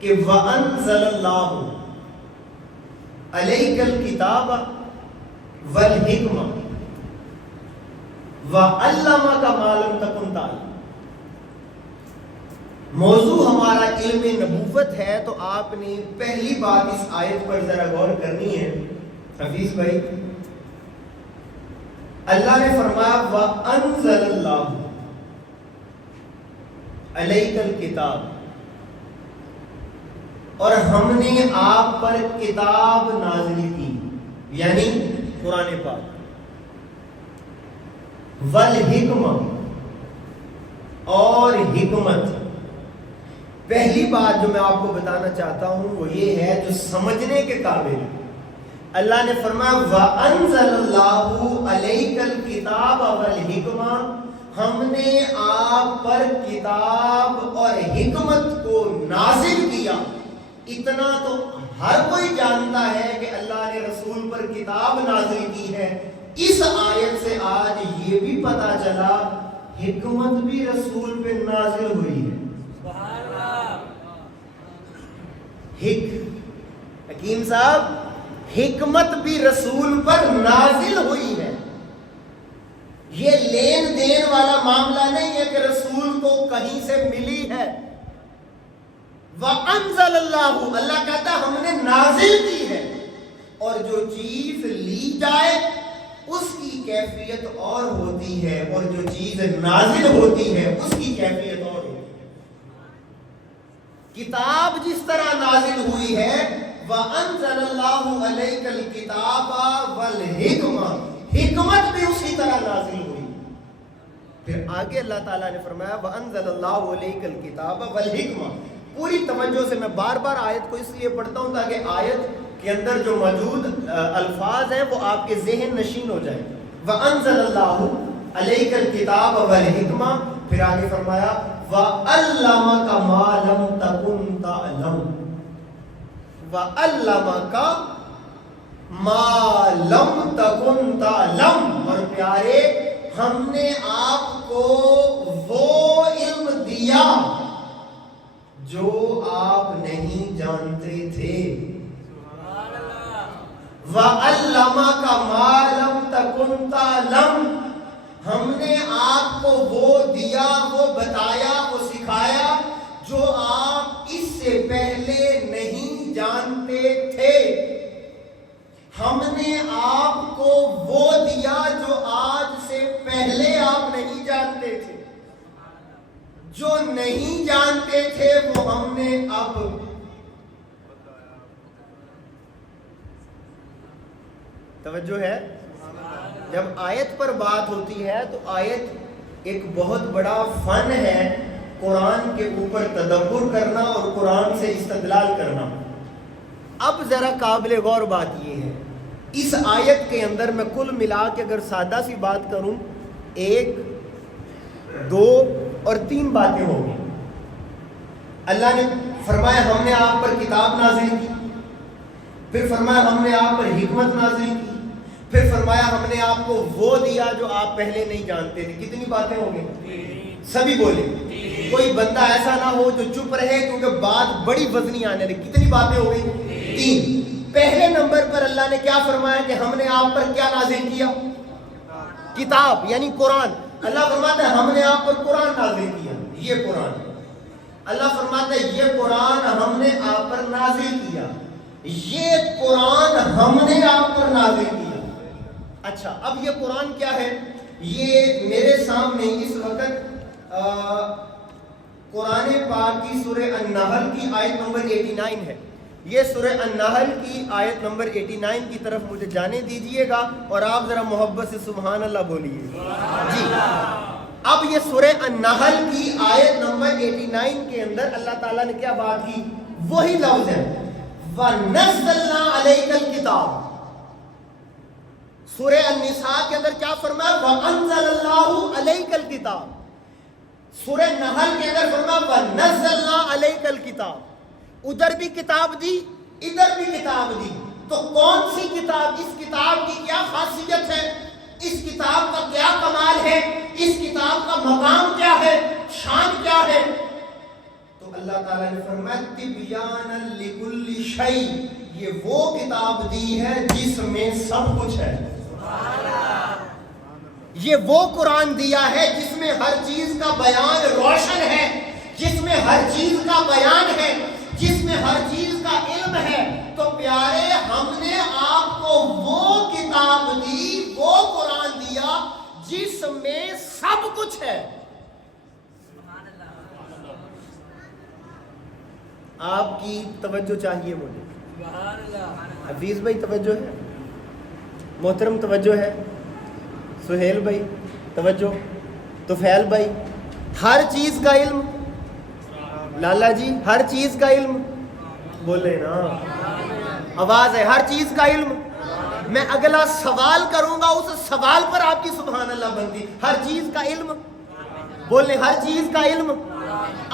کہ وَأَنزَلَ اللَّهُ عَلَيْكَ الْكِتَابَ وَالْحِكْمَةَ وَعَلَّمَكَ مَا لَمْ تَكُنْ تَعْلَمُ۔ موضوع ہمارا علم نبوت ہے، تو آپ نے پہلی بات اس آیت پر ذرا غور کرنی ہے حفیظ بھائی۔ اللہ نے فرمایا وَأَنزَلَ اللَّهُ عَلَيْكَ الْكِتَابَ، اور ہم نے آپ پر کتاب نازل کی، یعنی قرآن پاک، والحکمہ، اور حکمت۔ پہلی بات جو میں آپ کو بتانا چاہتا ہوں وہ یہ ہے جو سمجھنے کے قابل ہے۔ اللہ نے فرمایا وَأَنزَلَ اللَّهُ عَلَيْكَ الْكِتَابَ وَالْحِكْمَةَ، ہم نے آپ پر کتاب اور حکمت کو نازل کیا۔ اتنا تو ہر کوئی جانتا ہے کہ اللہ نے رسول پر کتاب نازل کی ہے۔ اس آیت سے آج یہ بھی پتا چلا حکمت بھی رسول پہ نازل ہوئی ہے۔ حکیم صاحب، حکمت بھی رسول پر نازل ہوئی ہے۔ یہ لین دین والا معاملہ نہیں ہے کہ رسول کو کہیں سے ملی ہے۔ وَأَنزَلَ اللَّهُ، اللہ کہتا ہے ہم نے نازل کی ہے، اور جو چیز لی جائے اس کی کیفیت اور ہوتی ہے، اور جو چیز نازل ہوتی ہے اس کی کیفیت اور ہوتی ہے۔ کتاب جس طرح نازل ہوئی ہے وَأَنزَلَ اللَّهُ عَلَيْكَ الْكِتَابَ وَالْحِكْمَةَ، حکمت بھی اسی طرح نازل ہوئی۔ پھر آگے اللہ تعالیٰ نے فرمایا وَأَنزَلَ اللَّهُ عَلَيْكَ الْكِتَابَ وَالْحِكْمَةَ۔ پوری توجہ سے میں بار بار آیت کو اس لیے پڑھتا ہوں تاکہ آیت کے اندر جو موجود الفاظ ہیں وہ آپ کے ذہن نشین ہو جائیں۔ وَأَنزَلَ اللَّهُ عَلَيْكَ الْكِتَابَ وَالْحِكْمَةَ، پھر آگے فرمایا وَعَلَّمَكَ مَا لَمْ تَكُنْ تَعْلَمُ، وَعَلَّمَكَ مَا لَمْ تَكُنْ تَعْلَمُ، اور پیارے ہم نے آپ کو وہ علم دیا جو آپ نہیں جانتے تھے۔ وَعَلَّمَكَ مَا لَمْ تَكُنْ تَعْلَمُ، ہم نے آپ کو وہ دیا، وہ بتایا، وہ سکھایا جو آپ اس سے پہلے نہیں جانتے تھے۔ ہم نے آپ کو وہ دیا جو آج سے پہلے آپ نہیں جانتے تھے۔ جو نہیں جانتے تھے وہ ہم نے اب توجہ ہے۔ جب آیت پر بات ہوتی ہے تو آیت ایک بہت بڑا فن ہے، قرآن کے اوپر تدبر کرنا اور قرآن سے استدلال کرنا۔ اب ذرا قابل غور بات یہ ہے، اس آیت کے اندر میں کل ملا کے اگر سادہ سی بات کروں، 1 2 اور 3 باتیں ہوگی۔ اللہ نے فرمایا ہم نے آپ پر کتاب نازل کی، پھر فرمایا ہم نے آپ پر حکمت نازل کی، پھر فرمایا ہم نے آپ کو وہ دیا جو آپ پہلے نہیں جانتے تھے۔ کتنی باتیں ہو گئی؟ سبھی بولے، کوئی بندہ ایسا نہ ہو جو چپ رہے کیونکہ بات بڑی وزنی آنے لگی۔ کتنی باتیں ہو گئی؟ 3۔ پہلے نمبر پر اللہ نے کیا فرمایا کہ ہم نے آپ پر کیا نازل کیا؟ کتاب، یعنی قرآن۔ اللہ فرماتا ہے ہم نے آپ پر قرآن نازل کیا، یہ قرآن۔ اللہ فرماتا ہے یہ قرآن ہم نے آپ پر نازل کیا، یہ قرآن ہم نے آپ پر نازل کیا۔ اچھا، اب یہ قرآن کیا ہے؟ یہ میرے سامنے اس وقت قرآن پاک کی سورہ النحل کی آیت نمبر 89 ہے۔ یہ سورہ النحل کی آیت نمبر 89 کی طرف مجھے جانے دیجئے گا، اور آپ ذرا محبت سے سبحان اللہ بولیے جی۔ اب یہ سورہ النحل کی آیت نمبر 89 کے اندر اللہ تعالیٰ نے کیا بات کی؟ وہی لفظ ہے وَنَزَّلْنَا عَلَيْكَ الْكِتَابَ۔ سورہ النساء کے اندر کیا فرمایا؟ وَأَنزَلَ اللَّهُ عَلَيْكَ الْكِتَابَ۔ سورہ نحل کے اندر فرمایا وَنَزَّلْنَا عَلَيْكَ الْكِتَابَ۔ ادھر بھی کتاب دی، ادھر بھی کتاب دی، تو کون سی کتاب؟ اس کتاب کی کیا خاصیت ہے؟ اس کتاب کا کیا کمال ہے؟ اس کتاب کا مقام کیا ہے؟ شان کیا ہے؟ تو اللہ تعالیٰ نے فرمایا تبیان لکل شیء، یہ وہ کتاب دی ہے جس میں سب کچھ ہے۔ یہ وہ قرآن دیا ہے جس میں ہر چیز کا بیان روشن ہے، جس میں ہر چیز کا بیان ہے، جس میں ہر چیز کا علم ہے۔ تو پیارے، ہم نے آپ کو وہ کتاب دی، وہ قرآن دیا جس میں سب کچھ ہے۔ آپ کی توجہ چاہیے مجھے، حفیظ بھائی توجہ ہے، محترم توجہ ہے، سہیل بھائی توجہ، طفیل بھائی، ہر چیز کا علم، لالا جی ہر چیز کا علم، بولے نا آواز ہے، ہر چیز کا علم۔ میں اگلا سوال کروں گا، اس سوال پر آپ کی سبحان اللہ بنتی، ہر چیز کا علم، بولے ہر چیز کا علم۔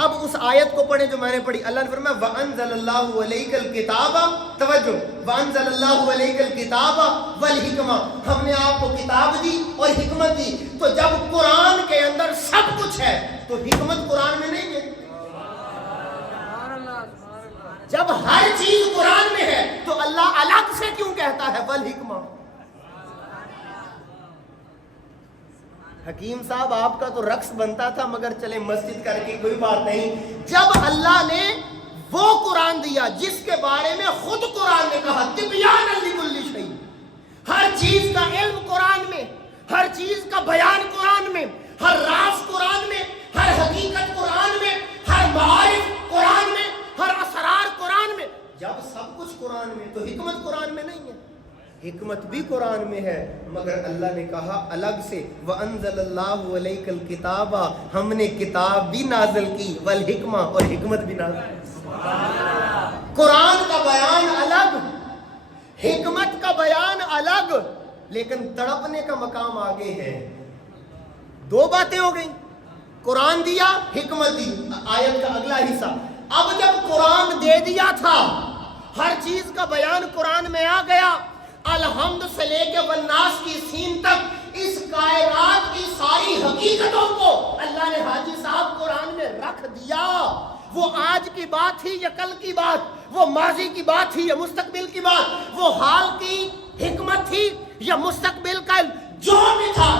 اب اس آیت کو پڑھیں جو میں نے پڑھی، اللہ نے فرمایا وَأَنزَلَ اللَّهُ عَلَيْكَ الْكِتَابَ، توجہ، وَأَنزَلَ اللَّهُ عَلَيْكَ الْكِتَابَ وَالْحِكْمَةَ، ہم نے آپ کو کتاب دی اور حکمت دی۔ تو جب قرآن کے اندر سب کچھ ہے تو حکمت قرآن میں نہیں ہے؟ جب ہر چیز قرآن میں ہے تو اللہ الگ سے کیوں کہتا ہے وَالْحِكْمَةَ؟ حکیم صاحب آپ کا تو رقص بنتا تھا، مگر چلے مسجد کر کے کوئی بات نہیں۔ جب اللہ نے وہ قرآن دیا جس کے بارے میں خود قرآن نے کہا تبیان لکل شیء، ہر چیز کا علم قرآن میں، ہر چیز کا بیان قرآن میں، ہر راز قرآن میں، ہر حقیقت قرآن میں، ہر معارف قرآن میں، ہر اسرار قرآن میں، جب سب کچھ قرآن میں تو حکمت قرآن میں نہیں ہے؟ حکمت بھی قرآن میں ہے، مگر اللہ نے کہا الگ سے وَأَنزَلَ اللَّهُ عَلَيْكَ الْكِتَابَ، ہم نے کتاب بھی نازل کی، والحکمہ، اور حکمت بھی نازل کی۔ قرآن کا بیان الگ، حکمت کا بیان الگ، لیکن تڑپنے کا مقام آگے ہے۔ دو باتیں ہو گئیں، قرآن دیا، حکمت دی۔ آیت کا اگلا حصہ، اب جب قرآن دے دیا تھا، ہر چیز کا بیان قرآن میں آ گیا، الحمد سے لے کے والناس کی سین تک اس کائنات کی ساری حقیقتوں کو اللہ نے حاجی صاحب قرآن میں رکھ دیا۔ وہ آج کی بات تھی یا کل کی بات، وہ ماضی کی بات تھی یا مستقبل کی بات، وہ حال کی حکمت تھی یا مستقبل کا، جو بھی تھا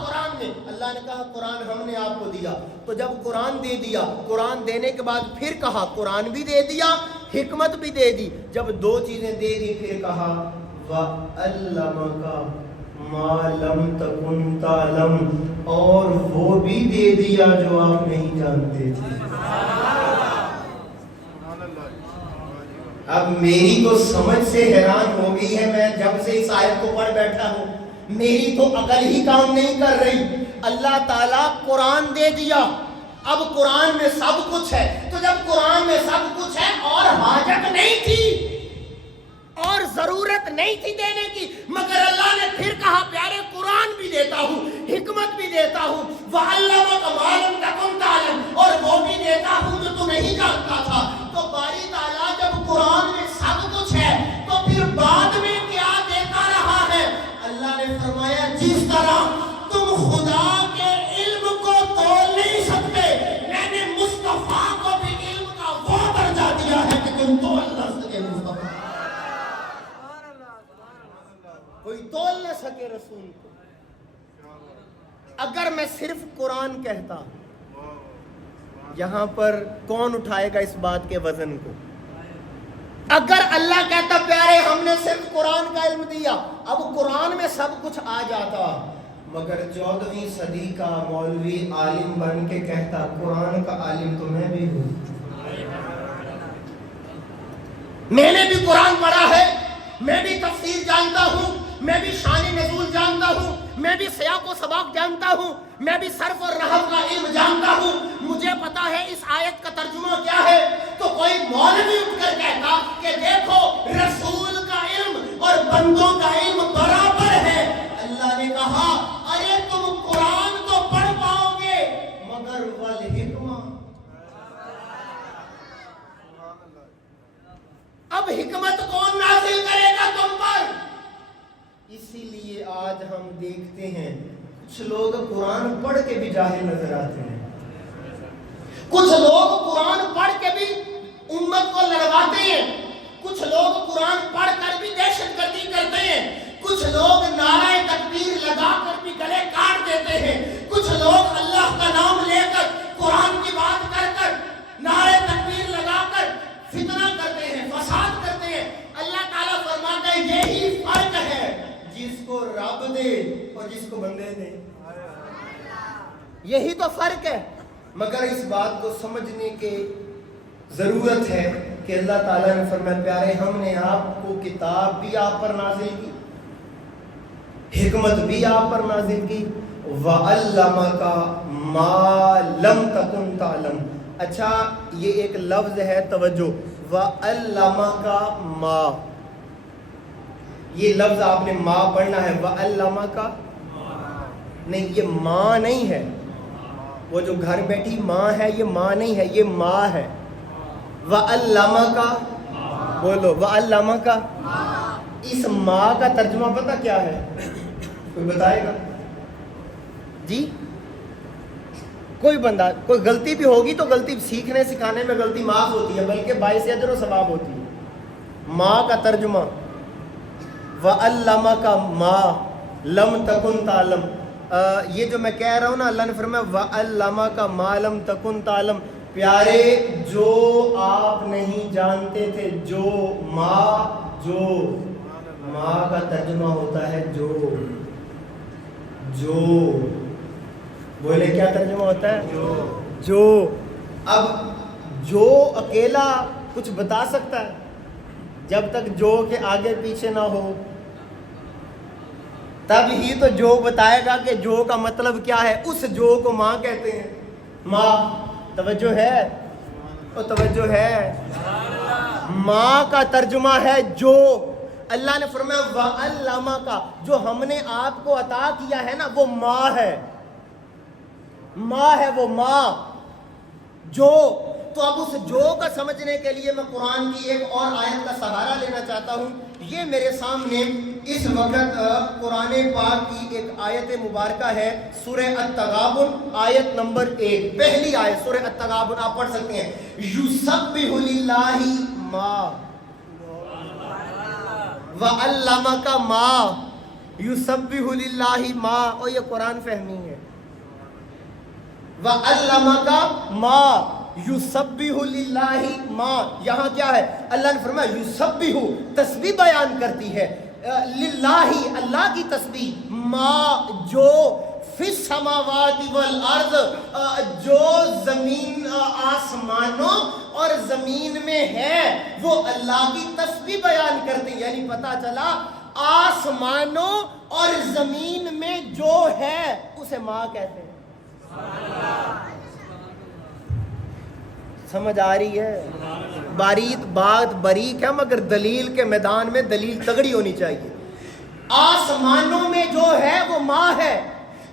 قرآن میں۔ اللہ نے کہا قرآن ہم نے آپ کو دیا۔ تو جب قرآن دے دیا، قرآن دینے کے بعد پھر کہا قرآن بھی دے دیا، حکمت بھی دے دی۔ جب دو چیزیں دے دی پھر کہا وَعَلَّمَكَ مَا لَمْ تَكُنْ تَعْلَمْ، اور وہ بھی دے دیا جو آپ نہیں جانتے تھے۔ اب میری تو سمجھ سے حیران ہو گئی ہے، میں جب سے اس آیت کو پڑھ بیٹھا ہوں میری تو عقل ہی کام نہیں کر رہی۔ اللہ تعالیٰ قرآن دے دیا، اب قرآن میں سب کچھ ہے۔ تو جب قرآن میں سب کچھ ہے اور حاجت نہیں تھی اور ضرورت نہیں تھی دینے کی، مگر اللہ نے پھر کہا پیارے قرآن بھی دیتا ہوں، حکمت بھی دیتا ہوں، وَعَلَّمَكَ مَا لَمْ تَكُنْ تَعْلَمْ، اور وہ بھی دیتا ہوں جو تو نہیں جانتا تھا۔ تو باری تعالیٰ جب قرآن میں سب کچھ ہے تو پھر بعد میں کیا دیتا رہا ہے؟ اللہ نے فرمایا جس طرح تم خدا کے علم کو تول نہیں سکتے، میں نے مصطفیٰ کو بھی علم کا وہ درجہ دیا ہے کہ تم تول نہ سکے مصطفیٰ، کوئی تول نہ سکے رسول کو۔ اگر میں صرف قرآن کہتا، یہاں پر کون اٹھائے گا اس بات کے وزن کو؟ اگر اللہ کہتا پیارے ہم نے صرف قرآن کا علم دیا، اب قرآن میں سب کچھ آ جاتا، مگر 14ویں صدی کا مولوی عالم بن کے کہتا قرآن کا عالم تو میں بھی ہوں، میں نے بھی قرآن پڑھا ہے، میں بھی تفسیر جانتا ہوں، میں بھی شان نزول جانتا ہوں، میں بھی سیاق و سباق جانتا ہوں، میں بھی صرف اور نحو کا علم جانتا ہوں، مجھے پتا ہے اس آیت کا ترجمہ کیا ہے۔ تو کوئی مولوی اٹھ کر کہتا کہ دیکھو رسول کا علم اور بندوں کا علم برابر ہے، اللہ نے کہا ارے تم قرآن تو پڑھ پاؤ گے مگر والحکمہ، اب حکمت کون نازل کرے گا تم پر؟ اسی لیے آج ہم دیکھتے ہیں کچھ لوگ قرآن پڑھ کے بھی جاہل نظر آتے ہیں، کچھ لوگ قرآن پڑھ کے بھی امت کو لڑواتے ہیں، کچھ لوگ قرآن پڑھ کر بھی دہشت گردی کرتے ہیں، کچھ لوگ نعرہ تکبیر لگا کر بھی گلے کاٹ دیتے ہیں، کچھ لوگ اللہ کا نام لے کر قرآن کی بات کر کر نعرہ تکبیر لگا کر فتنہ کرتے ہیں، فساد کرتے ہیں۔ اللہ تعالیٰ فرماتا ہے یہی فرق ہے جس کو رب دے اور جس کو بندے دے، یہی تو فرق ہے۔ مگر اس بات کو سمجھنے کی ضرورت ہے کہ اللہ تعالیٰ نے فرمایا پیارے ہم نے آپ کو کتاب بھی آپ پر نازل کی، حکمت بھی آپ پر نازل کی، وَعَلَّمَكَ مَا لَمْ تَكُنْ تَعْلَمْ۔ اچھا یہ ایک لفظ ہے، توجہ، وَعَلَّمَكَ مَا، یہ لفظ آپ نے ماں پڑھنا ہے، وَعَلَّمَكَ نہیں، یہ ماں نہیں ہے، وہ جو گھر بیٹھی ماں ہے یہ ماں نہیں ہے، یہ ماں ہے۔ وَعَلَّمَكَ بولو، وَعَلَّمَكَ، اس ماں کا ترجمہ پتہ کیا ہے؟ کوئی بتائے گا؟ جی کوئی بندہ، کوئی غلطی بھی ہوگی تو غلطی سیکھنے سکھانے میں غلطی معاف ہوتی ہے، بلکہ باعث اجر و ثواب ہوتی ہے۔ ماں کا ترجمہ وَعَلَّمَكَ مَا لَمْ تَكُنْ تَعْلَمْ، یہ جو میں کہہ رہا ہوں نا، اللہ نے فرمایا وَعَلَّمَكَ مَا لَمْ تَكُنْ تَعْلَمْ، پیارے جو آپ نہیں جانتے تھے، جو ماں کا ترجمہ ہوتا ہے جو بولے کیا ترجمہ ہوتا ہے؟ جو۔ اب جو اکیلا کچھ بتا سکتا ہے جب تک جو کے آگے پیچھے نہ ہو، تب ہی تو جو بتائے گا کہ جو کا مطلب کیا ہے۔ اس جو کو ماں کہتے ہیں، ماں۔ توجہ ہے؟ اور توجہ ہے؟ ماں کا ترجمہ ہے جو۔ اللہ نے فرمایا وَعَلَّمَكَ، جو ہم نے آپ کو عطا کیا ہے نا وہ ماں ہے، ماں ہے وہ ماں جو۔ تو اب اس جو کا سمجھنے کے لیے میں قرآن کی ایک اور آیت کا سہارا لینا چاہتا ہوں۔ یہ میرے سامنے اس وقت قرآن پاک کی ایک آیت مبارکہ ہے، سورہ التغابن آیت نمبر 1، پہلی آیت سورہ التغابن، آپ پڑھ سکتے ہیں، یسبح للہ ما وَعَلَّمَكَ مَا یسبح للہ ما، اور یہ قرآن فہمی ہے۔ وَعَلَّمَكَ مَا یسبح للہ ما، یہاں کیا ہے؟ اللہ نے فرمایا یسبح، تسبیح بیان کرتی ہے، للہ اللہ کی تسبیح، ما جو، فی السماوات والارض جو زمین آسمانوں اور زمین میں ہے وہ اللہ کی تسبیح بیان کرتے ہیں۔ یعنی پتہ چلا آسمانوں اور زمین میں جو ہے اسے ماں کہتے ہیں۔ سمجھ آ رہی ہے؟ بات باریک ہے مگر دلیل کے میدان میں دلیل تگڑی ہونی چاہیے۔ آسمانوں میں جو ہے وہ ماں ہے،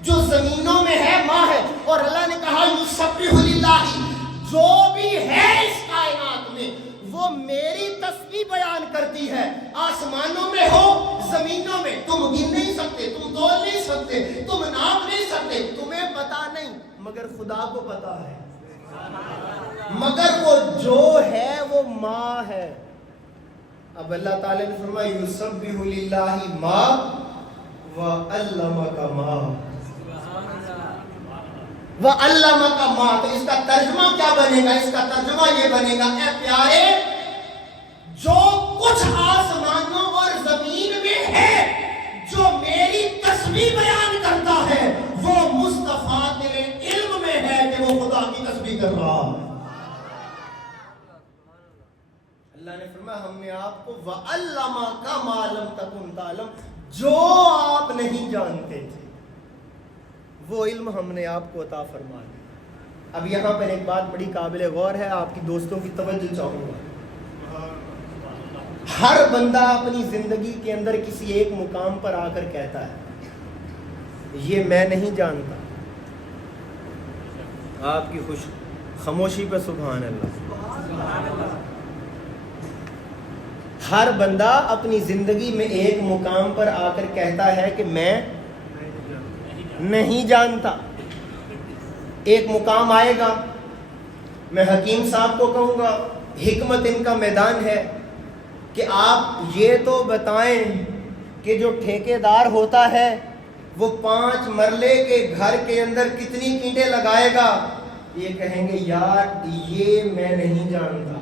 جو زمینوں میں ہے ماں ہے، اور اللہ نے کہا یسبح للہ، جو بھی ہے اس کائنات میں وہ میری تسبیح بیان کرتی ہے۔ آسمانوں میں ہو، زمینوں میں، تم گن نہیں سکتے، تم تول نہیں سکتے، تم ناپ نہیں سکتے، تمہیں پتا نہیں مگر خدا کو پتا ہے، مگر وہ جو ہے وہ ماں ہے۔ اب اللہ تعالیٰ نے فرمایا یسبح للہ ما وَعَلَّمَكَ مَا، وَعَلَّمَكَ مَا، تو اس کا ترجمہ کیا بنے گا؟ اس کا ترجمہ یہ بنے گا، اے پیارے جو کچھ آسمانوں اور زمین میں ہے جو میری تسبیح بیان کرتا ہے وہ مصطفیٰ تیرے علم میں ہے کہ وہ خدا کی تسبیح کر رہا۔ اللہ نے فرمایا ہم نے آپ کو وَعَلَّمَكَ مَا لَمْ تَكُنْ تَعْلَمْ، جو آپ نہیں جانتے تھے وہ علم ہم نے آپ کو عطا فرما دیا۔ اب یہاں پر ایک بات بڑی قابل غور ہے، آپ کی دوستوں کی توجہ چاہوں گا۔ ہر بندہ اپنی زندگی کے اندر کسی ایک مقام پر آ کر کہتا ہے یہ میں نہیں جانتا۔ آپ کی خاموشی پہ سبحان اللہ۔ ہر بندہ اپنی زندگی میں ایک مقام پر آ کر کہتا ہے کہ میں نہیں جانتا۔ ایک مقام آئے گا میں حکیم صاحب کو کہوں گا، حکمت ان کا میدان ہے کہ آپ یہ تو بتائیں کہ جو ٹھیکیدار ہوتا ہے وہ 5 مرلے کے گھر کے اندر کتنی اینٹیں لگائے گا؟ یہ کہیں گے یار یہ میں نہیں جانتا۔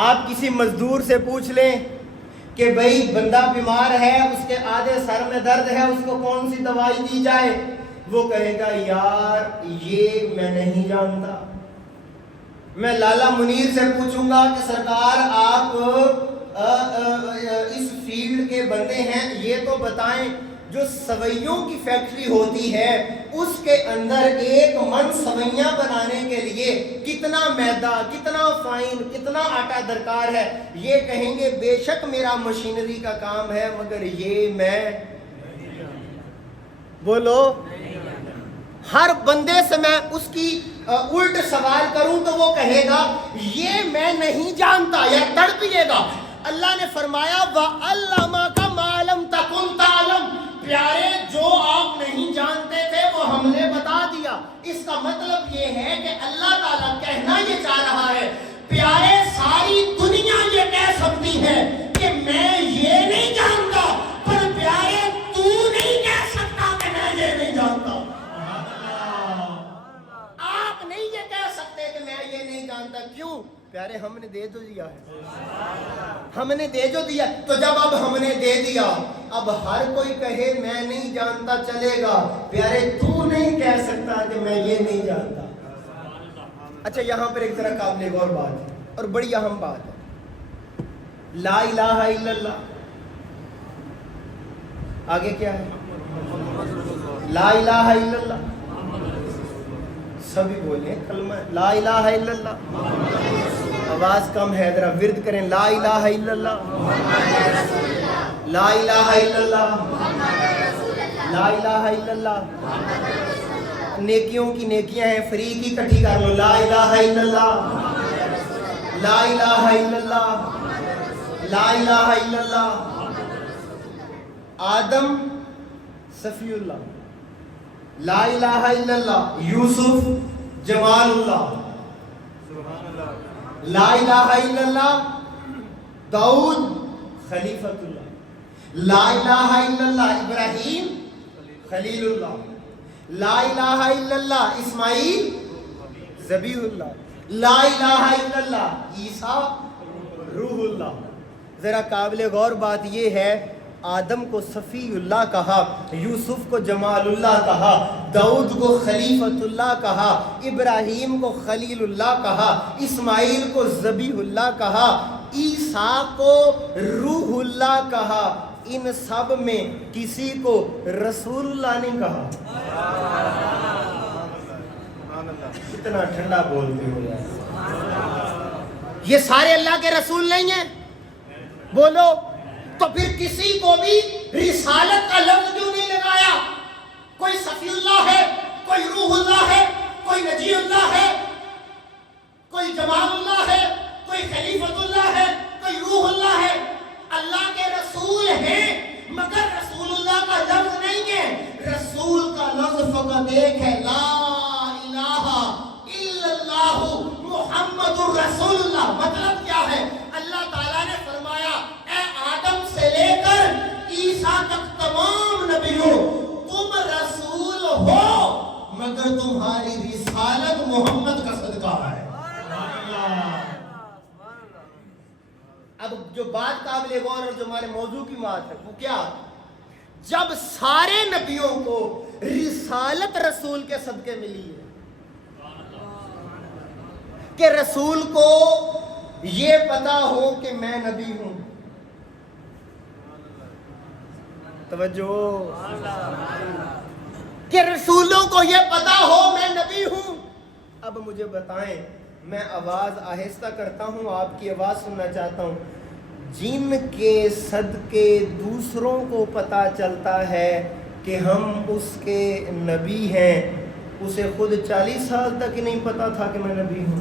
آپ کسی مزدور سے پوچھ لیں کہ بھئی بندہ بیمار ہے، اس کے آدھے سر میں درد ہے، اس کو کون سی دوائی دی جائے؟ وہ کہے گا یار یہ میں نہیں جانتا۔ میں لالا منیر سے پوچھوں گا کہ سرکار آپ اس فیلڈ کے بندے ہیں، یہ تو بتائیں جو سوئیوں کی فیکٹری ہوتی ہے اس کے اندر 1 من سوئیاں بنانے کے لیے کتنا میدا، کتنا فائن، کتنا آٹا درکار ہے؟ یہ کہیں گے بے شک میرا مشینری کا کام ہے مگر یہ میں بولو۔ ہر بندے سے میں اس کی الٹ سوال کروں تو وہ کہے گا یہ میں نہیں جانتا یا تڑپیے گا۔ اللہ نے فرمایا وَعَلَّمَكَ مَا لَمْ تَكُنْ تَعْلَمْ، پیارے جو آپ نہیں جانتے تھے وہ ہم نے بتا دیا۔ اس کا مطلب یہ ہے کہ اللہ تعالیٰ کہنا یہ چاہ رہا ہے پیارے ساری دنیا یہ کہہ سکتی ہے کہ میں یہ نہیں جانتا، پر پیارے تو نہیں کہہ سکتا کہ میں یہ نہیں جانتا۔ آپ نہیں یہ کہہ سکتے کہ میں یہ نہیں جانتا، کیوں؟ پیارے ہم نے دے تو دیا ہے، ہم نے دے جو دیا۔ تو جب اب ہم نے دے دیا، اب ہر کوئی کہے میں نہیں جانتا چلے گا، پیارے تو نہیں کہہ سکتا کہ میں یہ نہیں جانتا۔ اچھا یہاں پر ایک ذرا قابل غور بات ہے اور بڑی اہم بات ہے، لا الہ الا اللہ، آگے کیا ہے؟ لا الہ الا اللہ، سبھی بولیں کلمہ لا الہ الا اللہ، آواز کم ہے ذرا ورد کریں، لا الہ الا اللہ، لا الہ الا اللہ، لا الہ الا اللہ۔ نیکیوں کی نیکیاں ہیں، فری کی کٹھی کر لو، لا الہ الا اللہ، لا الہ الا اللہ، لا الہ الا اللہ۔ آدم صفی اللہ، لا الہ الا اللہ، یوسف جمال اللہ، لا الہ الا اللہ، داؤد خلیفۃ اللہ، لا الہ الا اللہ، ابراہیم خلیل اللہ، لا الہ الا اللہ، اسماعیل ذبیح اللہ، لا الہ الا اللہ، عیسیٰ روح اللہ۔ ذرا قابل غور بات یہ ہے آدم کو صفی اللہ کہا، یوسف کو جمال اللہ کہا، داؤد کو خلیفۃ اللہ کہا، ابراہیم کو خلیل اللہ کہا، اسماعیل کو ذبیح اللہ کہا، عیسیٰ کو روح اللہ کہا، ان سب میں کسی کو رسول اللہ نہیں کہا۔ کتنا ٹھنڈا بولتے ہو یار، یہ سارے اللہ کے رسول نہیں ہیں؟ بولو تو پھر کسی کو بھی رسالت کا لفظ کیوں نہیں لگایا؟ کوئی صفی اللہ ہے، کوئی روح اللہ ہے، کوئی نجی اللہ ہے، کوئی جمال اللہ ہے، کوئی خلیفۃ اللہ ہے، کوئی روح اللہ ہے۔ اللہ کے رسول ہیں مگر رسول اللہ کا لفظ نہیں ہے۔ رسول کا لفظ فقط ایک ہے، لا الہ الا اللہ محمد الرسول اللہ۔ مطلب کیا ہے؟ اللہ تعالیٰ نے فرمایا اے آدم سے لے کر عیسیٰ تک تمام نبیوں تم رسول ہو مگر تمہاری رسالت محمد کا صدقہ ہے۔ اب جو بات قابل غور اور جو ہمارے موضوع کی بات ہے وہ کیا؟ جب سارے نبیوں کو رسالت رسول کے صدقے ملی ہے کہ رسول کو یہ پتا ہو کہ میں نبی ہوں، توجہ، کہ رسولوں کو یہ پتا ہو میں نبی ہوں۔ اب مجھے بتائیں، میں آواز آہستہ کرتا ہوں، آپ کی آواز سننا چاہتا ہوں، جن کے صدقے دوسروں کو پتا چلتا ہے کہ ہم اس کے نبی ہیں، اسے خود 40 سال تک ہی نہیں پتا تھا کہ میں نبی ہوں۔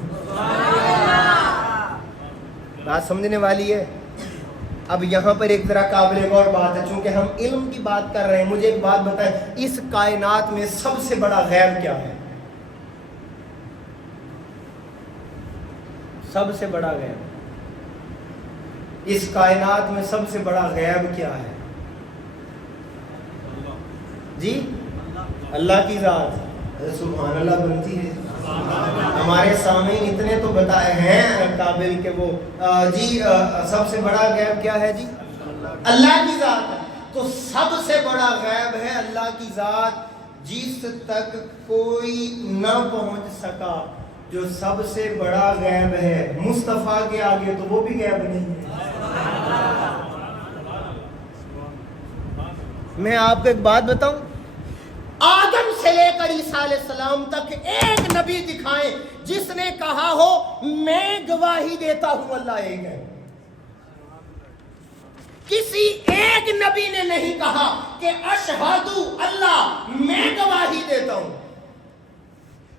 بات سمجھنے والی ہے؟ اب یہاں پر ایک ذرا قابل غور بات ہے، چونکہ ہم علم کی بات کر رہے ہیں، مجھے ایک بات بتائیں، اس کائنات میں سب سے بڑا غیب کیا ہے؟ سب سے بڑا غیب، اس کائنات میں سب سے بڑا غیب کیا ہے؟ جی اللہ کی ذات۔ سبحان اللہ بنتی ہے۔ ہمارے سامعین اتنے تو بتائے ہیں قابل کہ وہ سب سے بڑا غیب کیا ہے؟ جی اللہ کی ذات ہے۔ تو سب سے بڑا غیب ہے اللہ کی ذات، جس تک کوئی نہ پہنچ سکا، جو سب سے بڑا غیب ہے۔ مصطفیٰ کے آگے تو وہ بھی غیب نہیں ہے۔ میں آپ کو ایک بات بتاؤں، آدم سے لے کر عیسیٰ علیہ السلام تک ایک نبی دکھائیں جس نے کہا ہو میں گواہی دیتا ہوں اللہ ایک ہے۔ کسی ایک نبی نے نہیں کہا کہ اشہدو اللہ میں گواہی دیتا ہوں۔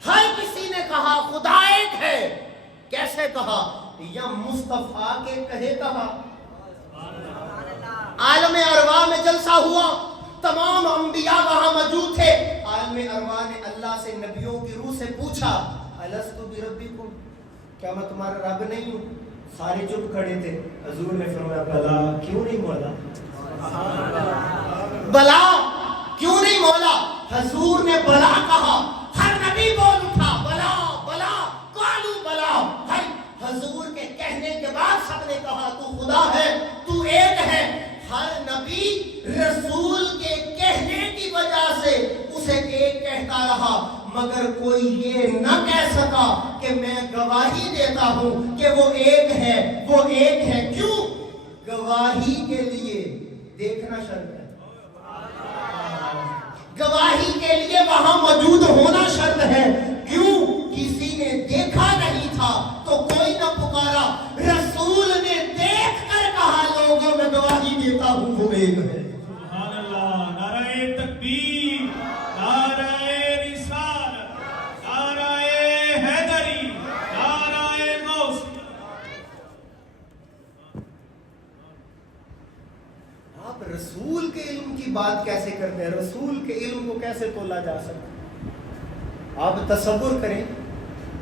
ہر کسی نے کہا خدا ایک ہے۔ کیسے کہا؟ یا مصطفیٰ کے کہے کہا۔ عالم ارواح میں جلسہ ہوا، تمام انبیاء وہاں موجود تھے۔ عالم ارواح نے اللہ سے نبیوں کی روح سے پوچھا الستو بربکم، کیا میں تمہارا رب نہیں ہوں؟ سارے چپ کھڑے تھے۔ حضور نے فرمایا بلا، کیوں نہیں مولا؟ بلا کیوں نہیں مولا؟ حضور نے بلا کہا، ہر نبی بول اٹھا بلا بلا، قالوا بلا۔ حضور کے کہنے کے بعد سب نے کہا تو خدا ہے، تو ایک ہے۔ ہر نبی رسول کے کہنے کی وجہ سے اسے ایک کہتا رہا، مگر کوئی یہ نہ کہہ سکا کہ میں گواہی دیتا ہوں کہ وہ ایک ہے، وہ ایک ہے۔ کیوں؟ گواہی کے لیے دیکھنا شرط ہے، گواہی کے لیے وہاں موجود ہونا شرط ہے۔ کیوں؟ کسی نے دیکھا نہیں تھا تو کوئی نہ پکارا، رسول نے دیکھ کر کہا لوگوں میں گواہی دیتا ہوں وہ ایک ہے۔ سبحان اللہ، نعرہ تکبیر، نعرہ رسالت، نعرہ حیدری، نعرہ غوثیہ۔ آپ رسول کے علم کی بات کیسے کرتے ہیں؟ رسول کے علم کو کیسے تولا جا سکتا ہے؟ آپ تصور کریں،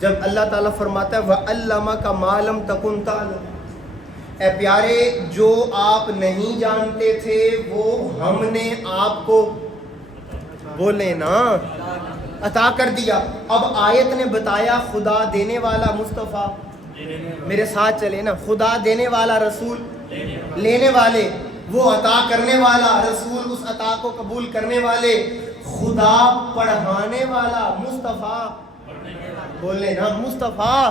جب اللہ تعالیٰ فرماتا ہے وَعَلَّمَكَ مَا لَمْ تَكُنْ تَعْلَمُ، اے پیارے جو آپ نہیں جانتے تھے وہ ہم نے آپ کو بولے نا عطا کر دیا۔ اب آیت نے بتایا خدا دینے والا مصطفیٰ، میرے ساتھ چلے نا، خدا دینے والا رسول لینے والے، وہ عطا کرنے والا رسول اس عطا کو قبول کرنے والے، خدا پڑھانے والا مصطفیٰ، بولے نا مصطفیٰ۔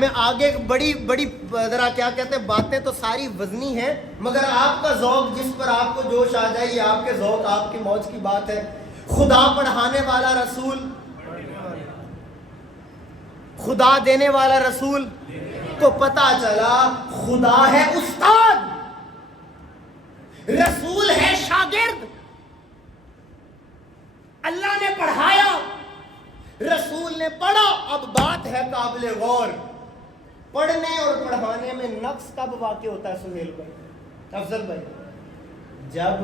میں آگے بڑی بڑی ذرا کیا کہتے ہیں، باتیں تو ساری وزنی ہیں، مگر آپ کا ذوق جس پر آپ کو جوش آ جائے، یہ آپ کے ذوق آپ کی موج کی بات ہے۔ خدا پڑھانے والا رسول، خدا دینے والا رسول، تو پتا چلا خدا ہے استاد، رسول ہے شاگرد۔ اللہ نے پڑھایا، رسول نے پڑھا۔ اب بات ہے قابل غور، پڑھنے اور پڑھانے میں نقص کب واقع ہوتا ہے سہیل بھائی، افضل بھائی؟ جب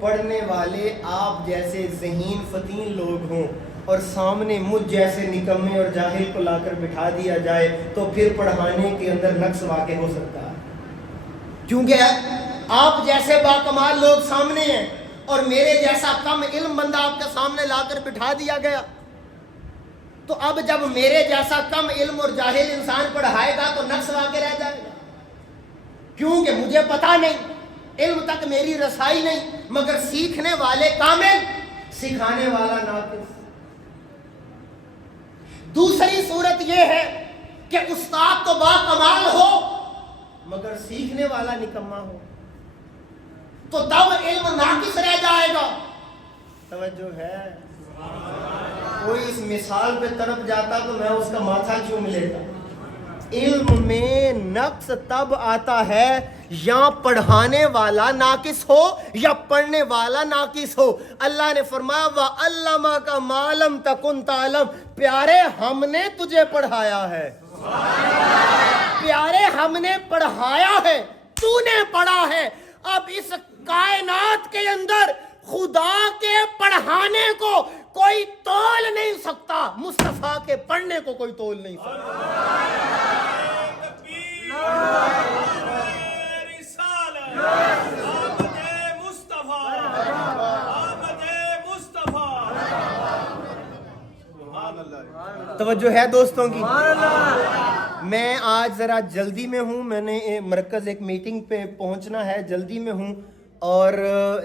پڑھنے والے آپ جیسے ذہین فتین لوگ ہوں اور سامنے مجھ جیسے نکمے اور جاہل کو لا کر بٹھا دیا جائے تو پھر پڑھانے کے اندر نقص واقع ہو سکتا ہے، کیونکہ آپ جیسے باکمال لوگ سامنے ہیں اور میرے جیسا کم علم بندہ آپ کے سامنے لا کر بٹھا دیا گیا، تو اب جب میرے جیسا کم علم اور جاہل انسان پڑھائے گا تو نقص واقع رہ جائے گا، کیونکہ مجھے پتا نہیں، علم تک میری رسائی نہیں، مگر سیکھنے والے کامل، سکھانے والا ناقص۔ دوسری صورت یہ ہے کہ استاد تو باکمال ہو مگر سیکھنے والا نکما ہو، تو تب علم ناقص رہ جائے گا۔ توجہ ہے؟ کوئی اس مثال پہ تڑپ جاتا تو میں اس کا ماتھا چوم لیتا۔ علم میں نقص تب آتا ہے یا پڑھانے والا ناقص ہو یا پڑھنے والا ناقص ہو۔ اللہ نے فرمایا وَعَلَّمَكَ مَا لَمْ تَكُنْ تَعْلَمُ، پیارے ہم نے تجھے پڑھایا ہے، پیارے ہم نے پڑھایا ہے، تو نے پڑھا ہے۔ اب اس کائنات کے اندر خدا کے پڑھانے کو کوئی تول نہیں سکتا، مصطفیٰ کے پڑھنے کو کوئی تول نہیں سکتا۔ توجہ ہے دوستوں کی؟ میں آج ذرا جلدی میں ہوں، میں نے مرکز ایک میٹنگ پہ پہنچنا ہے، جلدی میں ہوں، اور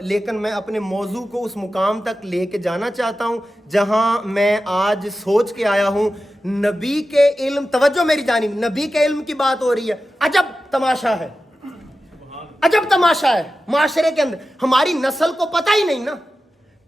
لیکن میں اپنے موضوع کو اس مقام تک لے کے جانا چاہتا ہوں جہاں میں آج سوچ کے آیا ہوں۔ نبی کے علم، توجہ میری جانب، نبی کے علم کی بات ہو رہی ہے۔ عجب تماشا ہے، عجب تماشا ہے معاشرے کے اندر، ہماری نسل کو پتہ ہی نہیں نا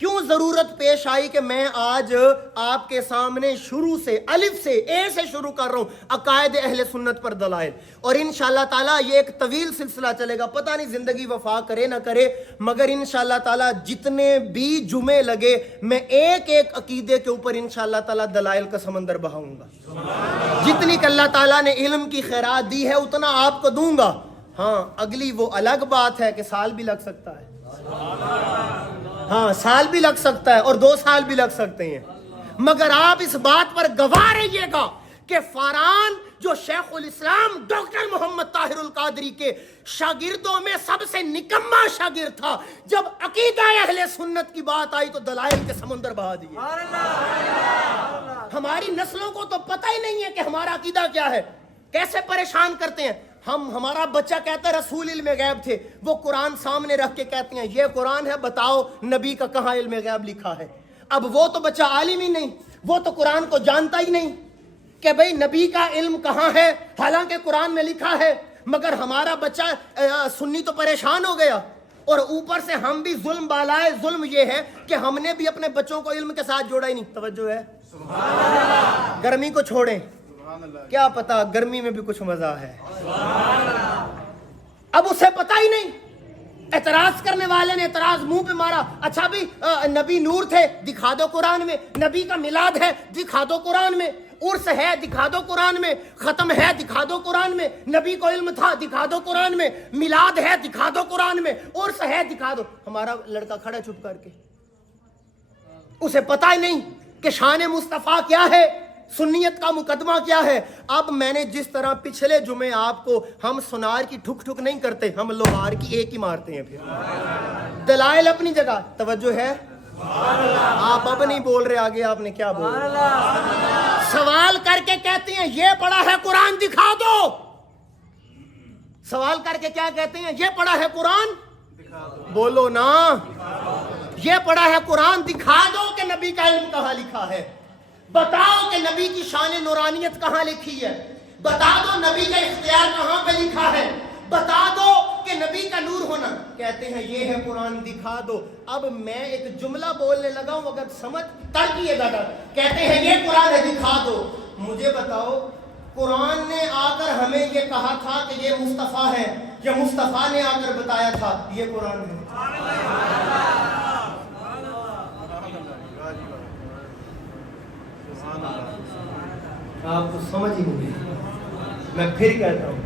کیوں ضرورت پیش آئی کہ میں آج آپ کے سامنے شروع سے الف سے اے سے شروع کر رہا ہوں عقائد اہل سنت پر دلائل، اور انشاءاللہ تعالیٰ یہ ایک طویل سلسلہ چلے گا، پتہ نہیں زندگی وفا کرے نہ کرے، مگر انشاءاللہ تعالیٰ جتنے بھی جمعے لگے میں ایک ایک عقیدے کے اوپر انشاءاللہ تعالیٰ دلائل کا سمندر بہاؤں گا۔ جتنی کہ اللہ تعالیٰ نے علم کی خیرات دی ہے اتنا آپ کو دوں گا۔ ہاں اگلی وہ الگ بات ہے کہ سال بھی لگ سکتا ہے، ہاں سال بھی لگ سکتا ہے اور 2 سال بھی لگ سکتے ہیں، مگر آپ اس بات پر گواہ رہیے گا کہ فاران جو شیخ الاسلام ڈاکٹر محمد طاہر القادری کے شاگردوں میں سب سے نکما شاگرد تھا، جب عقیدہ اہل سنت کی بات آئی تو دلائل کے سمندر بہا دیے۔ ہماری نسلوں کو تو پتہ ہی نہیں ہے کہ ہمارا عقیدہ کیا ہے، کیسے پریشان کرتے ہیں ہمارا بچہ کہتا ہے رسول علم غیب تھے، وہ قرآن سامنے رکھ کے کہتے ہیں یہ قرآن ہے، بتاؤ نبی کا کہاں علم غیب لکھا ہے۔ اب وہ تو بچہ عالم ہی نہیں، وہ تو قرآن کو جانتا ہی نہیں کہ بھئی نبی کا علم کہاں ہے، حالانکہ قرآن میں لکھا ہے، مگر ہمارا بچہ سنی تو پریشان ہو گیا، اور اوپر سے ہم بھی ظلم بالائے ظلم یہ ہے کہ ہم نے بھی اپنے بچوں کو علم کے ساتھ جوڑا ہی نہیں۔ توجہ ہے؟ گرمی کو چھوڑیں، کیا پتا گرمی میں بھی کچھ مزہ ہے، اب اسے پتہ ہی نہیں۔ اعتراض کرنے والے نے اعتراض منہ پہ مارا، اچھا بھی نبی نور تھے دکھا دو قرآن میں، نبی کا میلاد ہے دکھا دو قرآن میں، عرس ہے دکھا دو قرآن میں، ختم ہے دکھا دو قرآن میں، نبی کو علم تھا دکھا دو قرآن میں، میلاد ہے دکھا دو قرآن میں، عرس ہے دکھا دو۔ ہمارا لڑکا کھڑا چپ کر کے، اسے پتہ ہی نہیں کہ شان مصطفیٰ کیا ہے، سنیت کا مقدمہ کیا ہے۔ اب میں نے جس طرح پچھلے جمعے آپ کو، ہم سنار کی ٹھک ٹھک نہیں کرتے، ہم لوہار کی ایک ہی مارتے ہیں، پھر دلائل اپنی جگہ۔ توجہ ہے؟ آپ اب نہیں بول رہے، آگے آپ نے کیا بولا؟ سوال کر کے کہتے ہیں یہ پڑھا ہے قرآن دکھا دو، سوال کر کے کیا کہتے ہیں؟ یہ پڑھا ہے قرآن، بولو نا، یہ پڑھا ہے قرآن دکھا دو کہ نبی کا علم کہاں لکھا ہے، بتاؤ کہ نبی کی شان نورانیت کہاں لکھی ہے، بتا دو نبی کا اختیار کہاں پہ لکھا ہے، بتا دو کہ نبی کا نور ہونا۔ کہتے ہیں یہ ہے قرآن دکھا دو۔ اب میں ایک جملہ بولنے لگا ہوں، اگر سمجھ ترکیے گا، کہتے ہیں یہ قرآن ہے دکھا دو۔ مجھے بتاؤ قرآن نے آ کر ہمیں یہ کہا تھا کہ یہ مصطفیٰ ہے، یا مصطفیٰ نے آ کر بتایا تھا یہ قرآن ہے؟ آپ کو سمجھ ہی نہیں، میں پھر کہتا ہوں،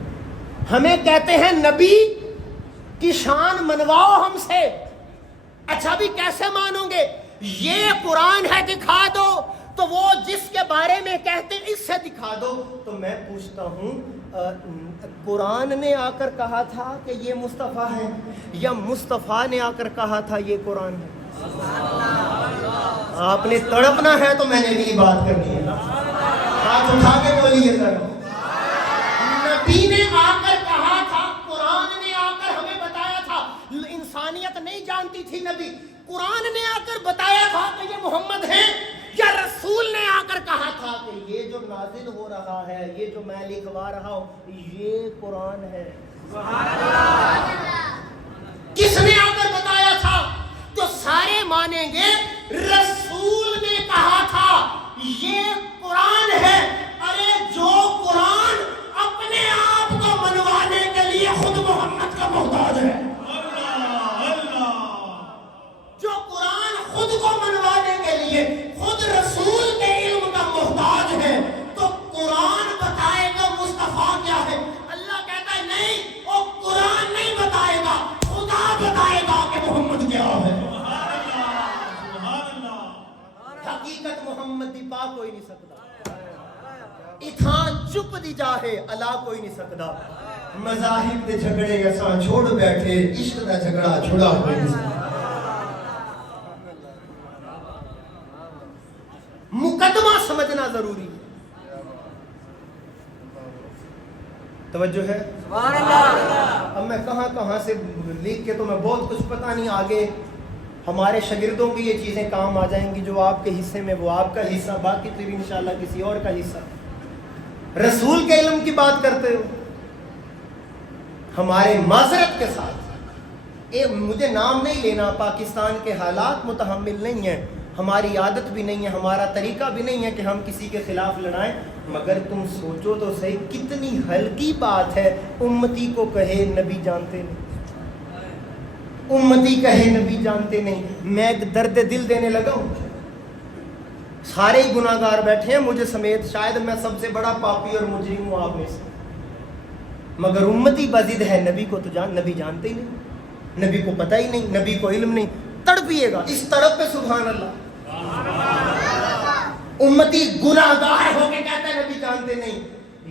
ہمیں کہتے ہیں نبی کی شان منواؤ ہم سے، اچھا بھی کیسے مانو گے؟ یہ قرآن ہے دکھا دو، تو وہ جس کے بارے میں کہتے ہیں اس سے دکھا دو۔ تو میں پوچھتا ہوں قرآن نے آ کر کہا تھا کہ یہ مصطفیٰ ہے، یا مصطفیٰ نے آ کر کہا تھا یہ قرآن ہے؟ آپ نے تڑپنا ہے تو میں نے بھی بات کرنی ہے نا، ہاتھ اٹھا کے بولیے ذرا۔ نبی نے آ کر کہا تھا، قرآن نے آ کر ہمیں بتایا تھا، انسانیت نہیں جانتی تھی نبی، قرآن نے آ کر بتایا تھا کہ یہ محمد ہے، یا رسول نے آ کر کہا تھا کہ یہ جو نازل ہو رہا ہے، یہ جو میں لکھوا رہا ہوں یہ قرآن ہے؟ کس نے آ کر بتایا تھا؟ تو سارے مانیں گے رسول نے کہا تھا یہ قرآن ہے۔ ارے جو قرآن اپنے آپ کو منوانے کے لیے خود محمد کا محتاج ہے، جو قرآن خود کو منوانے کے لیے خود رسول کے علم کا محتاج ہے، تو قرآن بتائے گا مصطفیٰ کیا ہے؟ اللہ کہتا ہے نہیں، وہ قرآن نہیں بتائے گا، خدا بتائے گا کہ محمد کیا ہے۔ حقیقت محمد دی پا کوئی نہیں سکتا، اتھان چپ دی جاہے اللہ کوئی نہیں سکتا، مذاہب دے جھگڑے اساں چھوڑ بیٹھے، عشق دا جھگڑا چھڑا کوئی نہیں سکتا۔ مقدمہ سمجھنا ضروری ہے۔ توجہ ہے؟ سبحان اللہ. اب میں کہاں کہاں سے لکھ کے تو میں بہت کچھ پتہ نہیں، آگے ہمارے شاگردوں کی یہ چیزیں کام آ جائیں گی، جو آپ کے حصے میں وہ آپ کا حصہ، باقی پھر انشاءاللہ کسی اور کا حصہ. رسول کے علم کی بات کرتے ہو ہمارے معذرت کے ساتھ. مجھے نام نہیں لینا، پاکستان کے حالات متحمل نہیں ہیں، ہماری عادت بھی نہیں ہے، ہمارا طریقہ بھی نہیں ہے کہ ہم کسی کے خلاف لڑائیں، مگر تم سوچو تو صحیح کتنی ہلکی بات ہے امتی کو کہے نبی جانتے نہیں، امتی کہے نبی جانتے نہیں. میں درد دل دینے لگا ہوں، سارے ہی گناہ گار بیٹھے ہیں مجھے سمیت، شاید میں سب سے بڑا پاپی اور مجرم ہوں آپ میں سے، مگر امتی بضد ہے نبی کو تو نبی جانتے ہی نہیں، نبی کو پتہ ہی نہیں، نبی کو علم نہیں. تڑپیے گا اس تڑپ پہ سبحان اللہ. امتی گناہ گار ہو کے کہتا ہے نبی جانتے نہیں.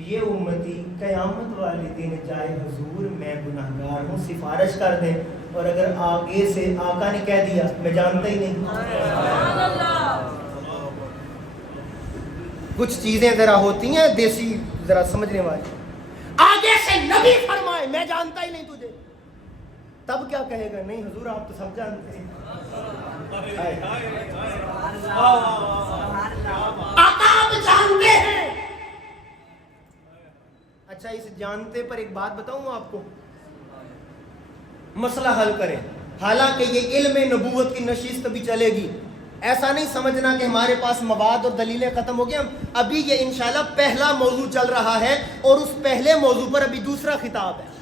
یہ امتی قیامت والے دن جائے حضور میں گناہ گار ہوں، سفارش کر دیں، اور اگر آگے سے آقا نے کہہ دیا میں جانتا ہی نہیں. کچھ چیزیں ذرا ہوتی ہیں دیسی ذرا سمجھنے والی، آگے سے نبی فرمائے میں جانتا ہی نہیں تجھے، تب کیا کہے گا؟ نہیں حضور آپ تو سب جانتے ہیں. آقا آپ جانتے ہیں. اچھا اس جانتے پر ایک بات بتاؤں آپ کو، مسئلہ حل کریں. حالانکہ یہ علم نبوت کی نشست بھی چلے گی، ایسا نہیں سمجھنا کہ ہمارے پاس مواد اور دلیلیں ختم ہو گئے. ابھی یہ انشاءاللہ پہلا موضوع چل رہا ہے، اور اس پہلے موضوع پر ابھی دوسرا خطاب ہے.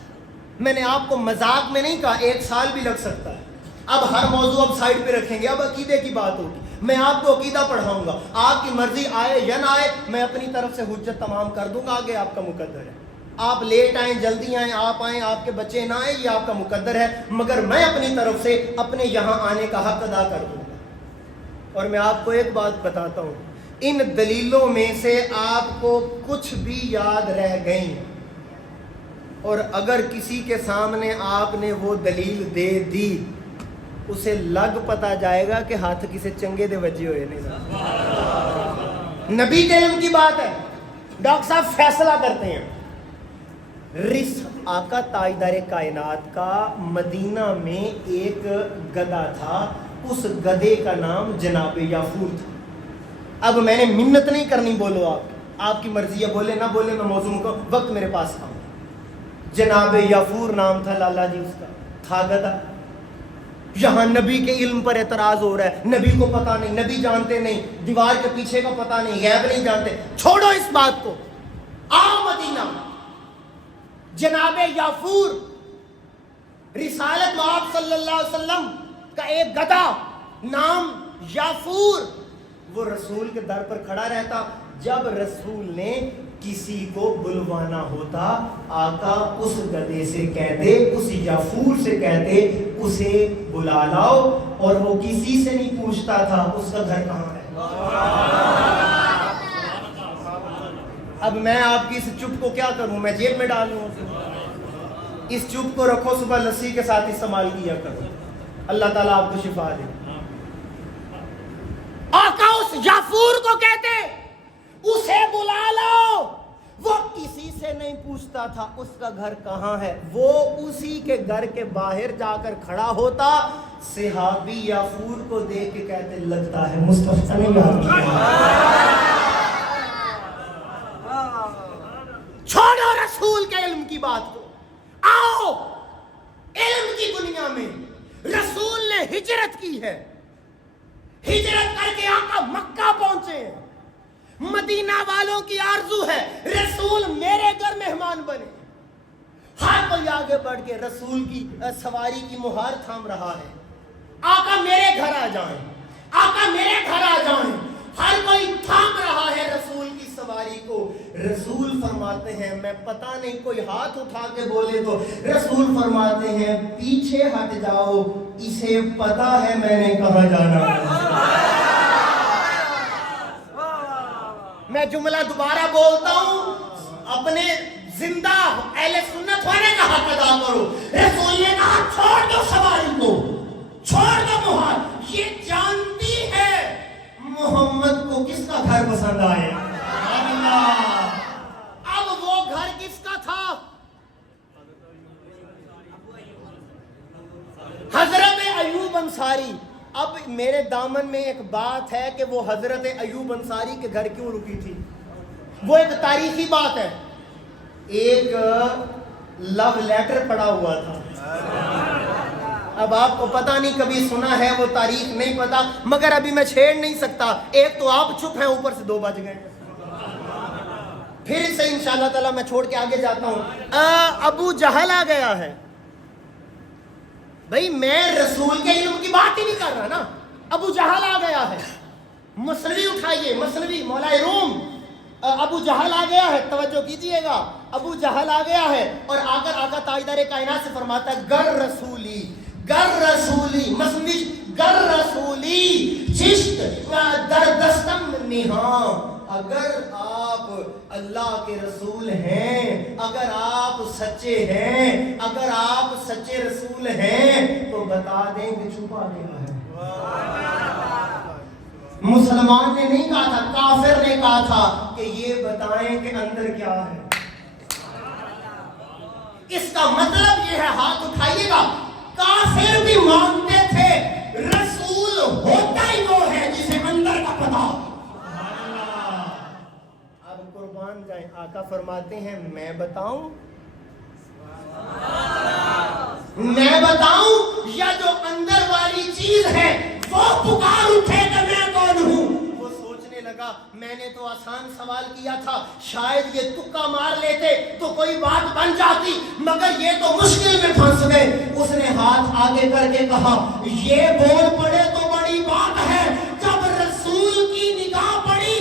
میں نے آپ کو مذاق میں نہیں کہا، 1 سال بھی لگ سکتا ہے. اب ہر موضوع اب سائڈ پہ رکھیں گے، اب عقیدے کی بات ہوگی. میں آپ کو عقیدہ پڑھاؤں گا، آپ کی مرضی آئے یا نہ آئے، میں اپنی طرف سے حجت تمام کر دوں گا، آگے آپ کا مقدر ہے. آپ لیٹ آئیں جلدی آئیں، آپ آئیں آپ کے بچے نہ آئیں، یہ آپ کا مقدر ہے، مگر میں اپنی طرف سے اپنے یہاں آنے کا حق ادا کر دوں گا. اور میں آپ کو ایک بات بتاتا ہوں، ان دلیلوں میں سے آپ کو کچھ بھی یاد رہ گئیں، اور اگر کسی کے سامنے آپ نے وہ دلیل دے دی، اسے لگ پتا جائے گا کہ ہاتھ کسے چنگے دے وجے ہوئے نہیں. نبی کے علم کی بات ہے، ڈاکٹر صاحب فیصلہ کرتے ہیں. آقا تاجدار کائنات کا مدینہ میں ایک گدھا تھا، اس گدھے کا نام جناب یافور تھا. اب میں نے منت نہیں کرنی، بولو آپ کی مرضی ہے، بولے نہ بولے، میں موضوع کو وقت میرے پاس تھا. جناب یافور نام تھا، لالا جی اس کا تھا گدھا. یہاں نبی کے علم پر اعتراض ہو رہا ہے، نبی کو پتا نہیں، نبی جانتے نہیں، دیوار کے پیچھے کا پتا نہیں، غیب نہیں جانتے. چھوڑو اس بات کو، آؤ مدینہ. جناب یافور رسالت آپ صلی اللہ علیہ وسلم کا ایک گدھا نام یافور، وہ رسول کے در پر کھڑا رہتا. جب رسول نے کسی کو بلوانا ہوتا، آقا اس گدھے سے کہتے، اس یافور سے کہتے اسے بلا لاؤ، اور وہ کسی سے نہیں پوچھتا تھا اس کا گھر کہاں ہے. اب میں آپ کی اس چپ کو کیا کروں، میں جیب میں ڈالوں؟ اس چپ کو رکھو، صبح لسی کے ساتھ استعمال کیا کرو. اللہ تعالیٰ آپ کو شفا دے. آقا اس یافور کو کہتے اسے بلا لاؤ، وہ کسی سے نہیں پوچھتا تھا اس کا گھر کہاں ہے. وہ اسی کے گھر کے باہر جا کر کھڑا ہوتا، صحابی یافور کو دیکھ کے کہتے لگتا ہے مصطفیٰ نے یاد کیا. چھوڑو رسول کے علم کی بات کو، آؤ علم کی دنیا میں. رسول نے ہجرت کی ہے، ہجرت کر کے آقا مکہ پہنچے ہیں. مدینہ والوں کی آرزو ہے رسول میرے گھر مہمان بنے. ہر کوئی آگے بڑھ کے رسول کی سواری کی مہار تھام رہا ہے، آقا میرے گھر آ جائیں، آقا میرے گھر آ جائیں. ہر کوئی تھام رہا ہے رسول کی سواری کو. رسول فرماتے ہیں، میں پتہ نہیں کوئی ہاتھ اٹھا کے بولے تو، رسول فرماتے ہیں پیچھے ہٹ جاؤ، اسے پتہ ہے میں نے کہاں جانا ہے. میں جملہ دوبارہ بولتا ہوں، اپنے زندہ اہل سنت ہونے کا حق ادا کرو. رسول نے کہا چھوڑ دو سواری کو، چھوڑ دو مہار. یہ جانتی ہے محمد کو کس کا گھر پسند آئے. اب وہ گھر کس کا تھا؟ انصاری. اب میرے دامن میں ایک بات ہے کہ وہ حضرت ایوب انصاری کے گھر کیوں رکی تھی. وہ ایک تاریخی بات ہے. ایک لو لیٹر پڑا ہوا تھا. اب آپ کو پتہ نہیں کبھی سنا ہے وہ تاریخ نہیں پتا, مگر ابھی میں چھیڑ نہیں سکتا. ایک تو آپ چپ ہیں, اوپر سے 2 بج گئے. پھر سے انشاءاللہ تعالیٰ میں چھوڑ کے آگے جاتا ہوں. ابو جہل آ گیا ہے. بھئی میں رسول کے علم کی بات ہی نہیں کر رہا نا. ابو جہل آ گیا ہے. مثنوی اٹھائیے, مثنوی مولا روم. ابو جہل آ گیا ہے, توجہ کیجئے گا. ابو جہل آ گیا ہے اور آ کر آقا تاجدار کائنات سے فرماتا ہے گر رسولی, گر رسولی, مثنوی گر رسولی چشت در دستم نہاں. اگر آپ اللہ کے رسول ہیں, اگر آپ سچے ہیں, اگر آپ سچے رسول ہیں تو بتا دیں کہ چھپا گیا ہے. مسلمان نے نہیں کہا تھا, کافر نے کہا تھا کہ یہ بتائیں کہ اندر کیا ہے. اس کا مطلب یہ ہے, ہاتھ اٹھائیے گا, کافر بھی مانتے تھے رسول ہوتا ہی وہ ہے جسے اندر کا پتا. اب قربان جائیں, آقا فرماتے ہیں میں بتاؤں, میں بتاؤں یا جو اندر والی چیز ہے وہ پکار اٹھے کہ میں کون ہوں. وہ سوچنے لگا میں نے تو آسان سوال کیا تھا, شاید یہ تکا مار لیتے تو کوئی بات بن جاتی, مگر یہ تو مشکل میں پھنس گئے. اس نے ہاتھ آگے کر کے کہا یہ بول پڑے تو بڑی بات ہے, جب رسول کی نگاہ پڑی.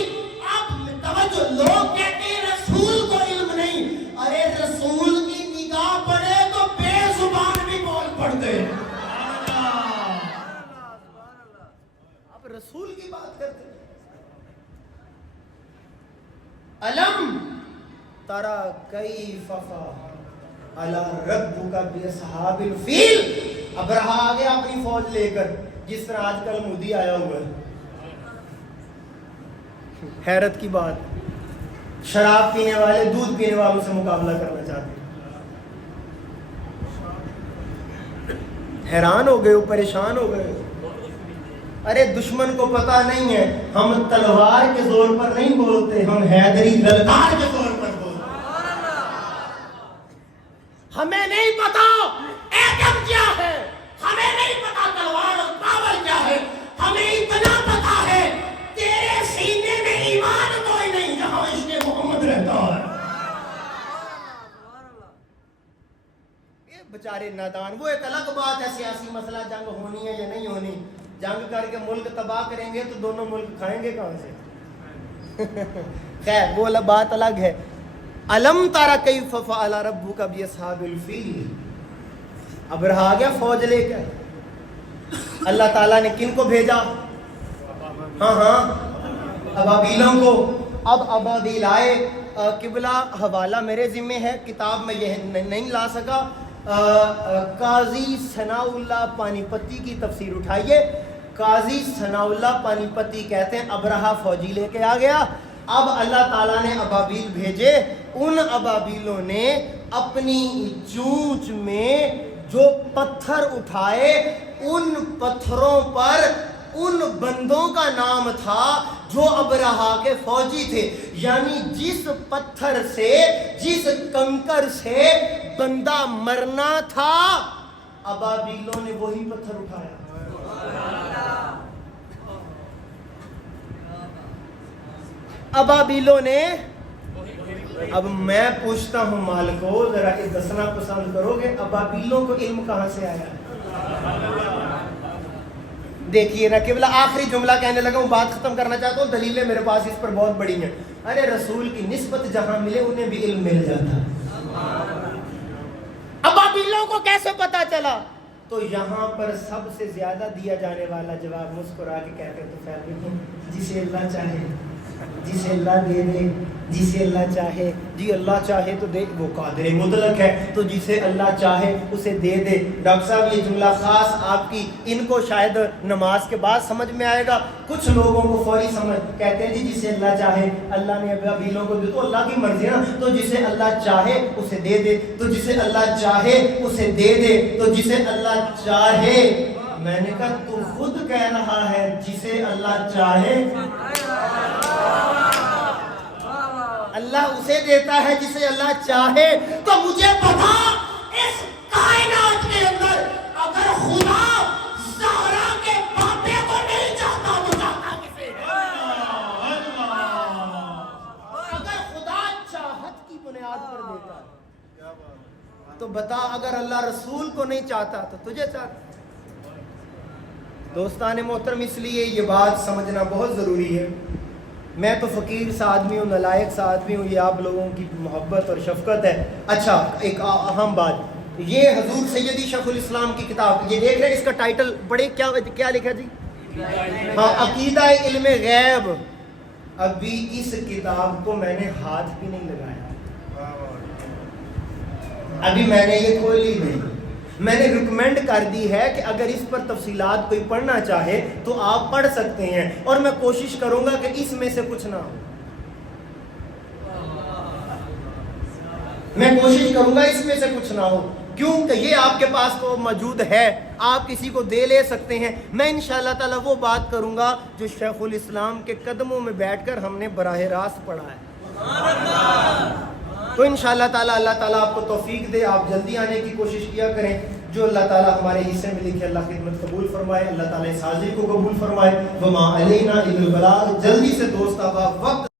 اب توجہ, لوگ کہتے ہیں رسول کو علم نہیں, ارے رسول کی نگاہ پڑے تو بے زبان بھی بول پڑتے. اب رسول کی بات کرتے. علم ترا کیف علی ربک باصحاب الفیل. ابرہا آ گیا اپنی فوج لے کر, جس طرح آج کل مودی آیا ہوا ہے. حیرت کی بات, شراب پینے والے دودھ پینے والوں سے مقابلہ کرنا چاہتے ہیں. حیران ہو گئے, پریشان ہو گئے. ارے دشمن کو پتا نہیں ہے, ہم تلوار کے زور پر نہیں بولتے, ہم حیدری للکار کے زور پر بولتے. ہمیں نہیں پتا ایٹم کیا ہے, ہمیں نہیں پتا تلوار اور پاور کیا ہے, ہمیں اتنا پتا ہے تیرے سینے میں ایمان کوئی نہیں جہاں عشق محمد رہتا ہے. یہ بیچارے نادان. وہ ایک الگ بات ہے سیاسی مسئلہ, جنگ ہونی ہے یا نہیں ہونی. جنگ کر کے ملک تباہ کریں گے تو دونوں ملک کھائیں گے کہاں سے. خیر وہ بات الگ ہے. علم تارا کیف فعل ربک باصحاب الفیل. اب رہا گیا فوج لے کر. اللہ تعالیٰ نے کن کو بھیجا؟ ہاں ابابیلوں کو. اب ابابیل آئے. قبلہ حوالہ میرے ذمہ ہے, کتاب میں یہ نہیں لا سکا. قاضی ثناء اللہ پانی پتی کی تفسیر اٹھائیے. قاضی ثناء اللہ پانی پتی کہتے ہیں ابرہا فوجی لے کے آ گیا. اب اللہ تعالیٰ نے ابابیل بھیجے. ان ابابیلوں نے اپنی چونچ میں جو پتھر اٹھائے, ان پتھروں پر ان بندوں کا نام تھا جو ابرہا کے فوجی تھے. یعنی جس پتھر سے, جس کنکر سے بندہ مرنا تھا, ابابیلوں نے وہی پتھر اٹھایا. ابابیلوں نے. اب میں پوچھتا ہوں مالکو, ذرا دسنا پسند کرو گے ابابیلوں کو علم کہاں سے آیا؟ دیکھیے نا قبلہ, آخری جملہ کہنے لگا ہوں, بات ختم کرنا چاہتا ہوں, دلیلیں میرے پاس اس پر بہت بڑی ہیں. ارے رسول کی نسبت جہاں ملے انہیں بھی علم مل جاتا. ابابیلوں کو کیسے پتا چلا؟ تو یہاں پر سب سے زیادہ دیا جانے والا جواب مسکرا کے کہتے تو فیل, جسے اللہ چاہے, جسے اللہ دے دے, جسے اللہ چاہے, جی اللہ چاہے تو دے, وہ قادر مطلق ہے تو جسے اللہ چاہے اسے دے دے. ڈاکٹر صاحب یہ جملہ خاص آپ کی, ان کو شاید نماز کے بعد سمجھ میں آئے گا, کچھ لوگوں کو فوری سمجھ. کہتے ہیں جی جسے اللہ چاہے, اللہ نے ابابیلوں کو دے, تو اللہ کی مرضی ہے نا, تو جسے اللہ چاہے اسے دے دے, تو جسے اللہ چاہے اسے دے دے, تو جسے اللہ چاہے میں نے کہا تو خود کہہ رہا ہے جسے اللہ چاہے اللہ اسے دیتا ہے جسے اللہ چاہے. تو مجھے بتا اس کائنات کے اندر اگر خدا زہرا کے باپے کو نہیں چاہتا تو چاہتا کسے ہے؟ اگر خدا چاہت کی بنیاد پر دیتا ہے تو بتا اگر اللہ رسول کو نہیں چاہتا تو تجھے چاہتا. دوستان محترم اس لیے یہ بات سمجھنا بہت ضروری ہے. میں تو فقیر سا آدمی ہوں, نالائق سا آدمی ہوں, یہ آپ لوگوں کی محبت اور شفقت ہے. اچھا ایک اہم بات, یہ حضور سیدی شیخ الاسلام کی کتاب, یہ دیکھ رہے ہیں اس کا ٹائٹل بڑے کیا لکھا جی؟ ہاں, عقیدہ علم غیب. ابھی اس کتاب کو میں نے ہاتھ بھی نہیں لگایا, ابھی میں نے یہ کھول لی نہیں. میں نے ریکمینڈ کر دی ہے کہ اگر اس پر تفصیلات کوئی پڑھنا چاہے تو آپ پڑھ سکتے ہیں, اور میں کوشش کروں گا کہ اس میں سے کچھ نہ ہو. میں کوشش کروں گا اس میں سے کچھ نہ ہو, کیونکہ یہ آپ کے پاس تو موجود ہے, آپ کسی کو دے لے سکتے ہیں. میں انشاءاللہ تعالی وہ بات کروں گا جو شیخ الاسلام کے قدموں میں بیٹھ کر ہم نے براہ راست پڑھا ہے. تو انشاءاللہ تعالی اللہ تعالیٰ آپ کو توفیق دے, آپ جلدی آنے کی کوشش کیا کریں. جو اللہ تعالیٰ ہمارے حصے میں لکھے اللہ خدمت قبول فرمائے, اللہ تعالیٰ اس حاضری کو قبول فرمائے. وما علینا الا البلاغ. جلدی سے دوست آپ وقت